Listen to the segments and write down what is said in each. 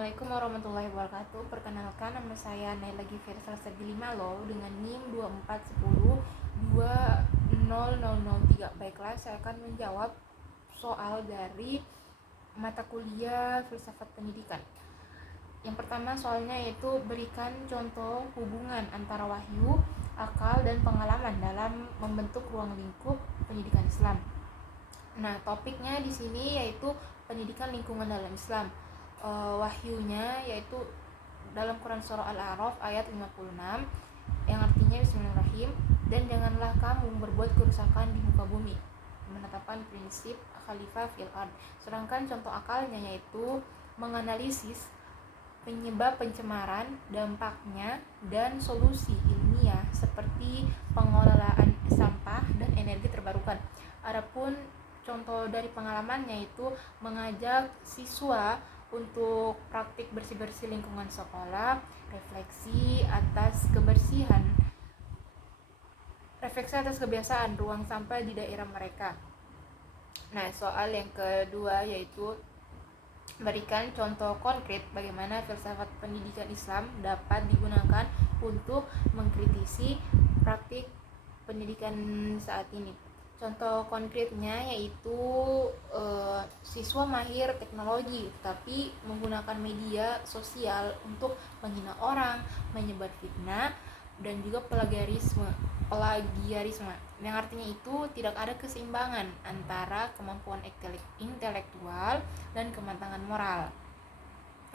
Assalamualaikum warahmatullahi wabarakatuh. Perkenalkan, nama saya Naila Giver Salsabilimalo dengan NIM 2410 20003. Baiklah, saya akan menjawab soal dari mata kuliah Filsafat Pendidikan. Yang pertama soalnya yaitu berikan contoh hubungan antara wahyu, akal, dan pengalaman dalam membentuk ruang lingkup pendidikan Islam. Nah, topiknya di sini yaitu pendidikan lingkungan dalam Islam. Wahyunya yaitu dalam Quran surah Al-A'raf ayat 56 yang artinya Bismillahirrahmanirrahim, dan janganlah kamu berbuat kerusakan di muka bumi, menetapkan prinsip khalifah fil ard. Sedangkan contoh akalnya yaitu menganalisis penyebab pencemaran, dampaknya, dan solusi ilmiah seperti pengelolaan sampah dan energi terbarukan. Adapun contoh dari pengalamannya itu mengajak siswa untuk praktik bersih-bersih lingkungan sekolah, refleksi atas kebiasaan ruang sampah di daerah mereka. Nah, soal yang kedua yaitu berikan contoh konkret bagaimana filsafat pendidikan Islam dapat digunakan untuk mengkritisi praktik pendidikan saat ini. Contoh konkretnya yaitu siswa mahir teknologi tapi menggunakan media sosial untuk menghina orang, menyebar fitnah, dan juga plagiarisme yang artinya itu tidak ada keseimbangan antara kemampuan intelektual dan kematangan moral.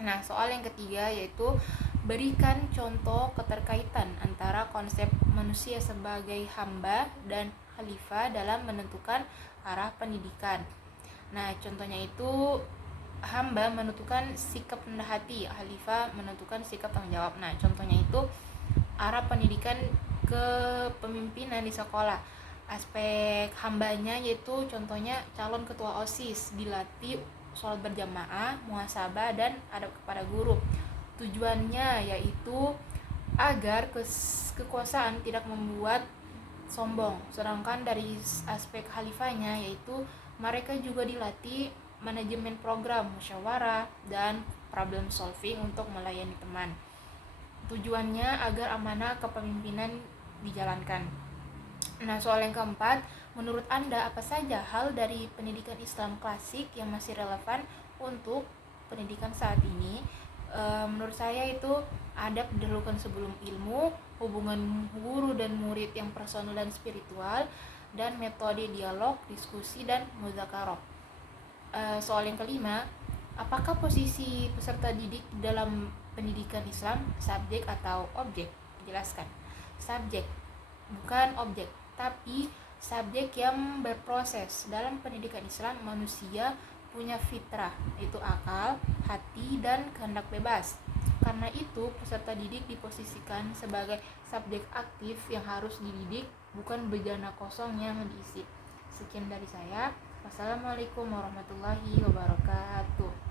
Nah, soal yang ketiga yaitu berikan contoh keterkaitan antara konsep manusia sebagai hamba dan khalifah dalam menentukan arah pendidikan. Nah, contohnya itu hamba menentukan sikap rendah hati, khalifah menentukan sikap tanggung jawab. Nah, contohnya itu arah pendidikan kepemimpinan di sekolah. Aspek hambanya yaitu contohnya calon ketua OSIS, dilatih sholat berjamaah, muhasabah, dan adab kepada guru. Tujuannya yaitu agar kekuasaan tidak membuat sombong. Sedangkan dari aspek khalifahnya yaitu mereka juga dilatih manajemen program, musyawarah, dan problem solving untuk melayani teman. Tujuannya agar amanah kepemimpinan dijalankan. Nah, soal yang keempat, menurut Anda apa saja hal dari pendidikan Islam klasik yang masih relevan untuk pendidikan saat ini? Menurut saya itu adab didahulukan sebelum ilmu, hubungan guru dan murid yang personal dan spiritual, dan metode dialog, diskusi, dan muzakarah. Soal yang kelima, apakah posisi peserta didik dalam pendidikan Islam subjek atau objek? Jelaskan. Subjek, bukan objek, tapi subjek yang berproses. Dalam pendidikan Islam, manusia punya fitrah, yaitu akal, hati, dan kehendak bebas. Karena itu, peserta didik diposisikan sebagai subjek aktif yang harus dididik, bukan bejana kosong yang diisi. Sekian dari saya. Wassalamualaikum warahmatullahi wabarakatuh.